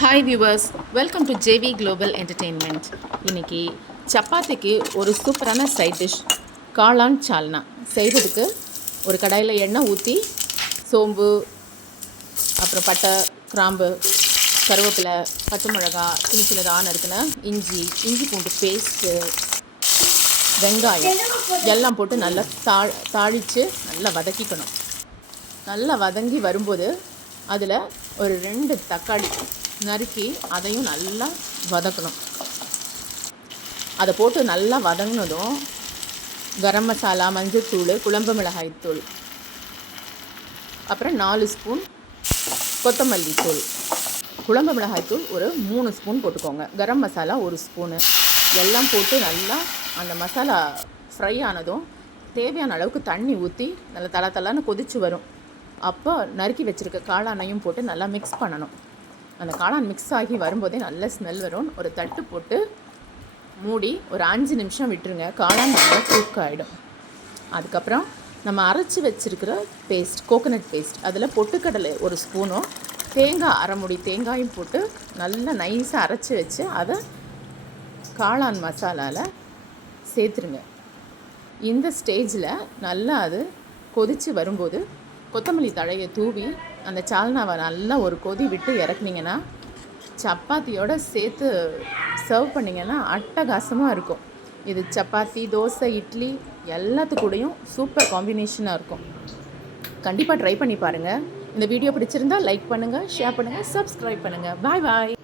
Hi viewers, welcome to JV global entertainment. இன்றைக்கி சப்பாத்திக்கு ஒரு சூப்பரான சைட் டிஷ் காளான் சால்னா செய்கிறதுக்கு ஒரு கடாயில் எண்ணெய் ஊற்றி சோம்பு, அப்புறம் பட்டை, கிராம்பு, கருவேப்பிலை, பச்சை மிளகா, சின்ன சின்னதாக நறுக்கின இஞ்சி பூண்டு பேஸ்ட்டு, வெங்காயம் எல்லாம் போட்டு நல்லா தாளித்து நல்லா வதக்கிக்கணும். நல்லா வதங்கி வரும்போது அதில் ஒரு 2 தக்காளி நறுக்கி அதையும் நல்லா வதக்கணும். அதை போட்டு நல்லா வதங்கினதும் கரம் மசாலா, மஞ்சள்தூள், குழம்பு மிளகாய்த்தூள், அப்புறம் 4 ஸ்பூன் கொத்தமல்லி தூள், குழம்பு மிளகாய்த்தூள் ஒரு 3 ஸ்பூன் போட்டுக்கோங்க, கரம் மசாலா 1 ஸ்பூனு எல்லாம் போட்டு நல்லா அந்த மசாலா ஃப்ரை ஆனதும் தேவையான அளவுக்கு தண்ணி ஊற்றி நல்லா தளன்னு கொதித்து வரும். அப்போ நறுக்கி வச்சுருக்க காளானையும் போட்டு நல்லா மிக்ஸ் பண்ணணும். அந்த காளான் மிக்ஸ் ஆகி வரும்போதே நல்ல ஸ்மெல் வரும். ஒரு தட்டு போட்டு மூடி ஒரு 5 நிமிஷம் விட்டுருங்க. காளான் நல்லா குக் ஆகிடும். அதுக்கப்புறம் நம்ம அரைச்சி வச்சுருக்கிற பேஸ்ட், கோகோனட் பேஸ்ட், அதில் பொட்டுக்கடலை 1 ஸ்பூனும் தேங்காய் 1/2 மூடி தேங்காயும் போட்டு நல்லா நைஸாக அரைச்சி வச்சு அதை காளான் மசாலாவில் சேர்த்துருங்க. இந்த ஸ்டேஜில் நல்லா அது கொதித்து வரும்போது கொத்தமல்லி தழையை தூவி அந்த சால்னாவை நல்லா ஒரு கொதி விட்டு இறக்குனீங்கன்னா, சப்பாத்தியோடு சேர்த்து சர்வ் பண்ணிங்கன்னா அட்டகாசமாக இருக்கும். இது சப்பாத்தி, தோசை, இட்லி எல்லாத்துக்கூடையும் சூப்பர் காம்பினேஷனாக இருக்கும். கண்டிப்பாக ட்ரை பண்ணி பாருங்கள். இந்த வீடியோ பிடிச்சிருந்தால் லைக் பண்ணுங்கள், ஷேர் பண்ணுங்கள், சப்ஸ்கிரைப் பண்ணுங்கள். பாய் பாய்.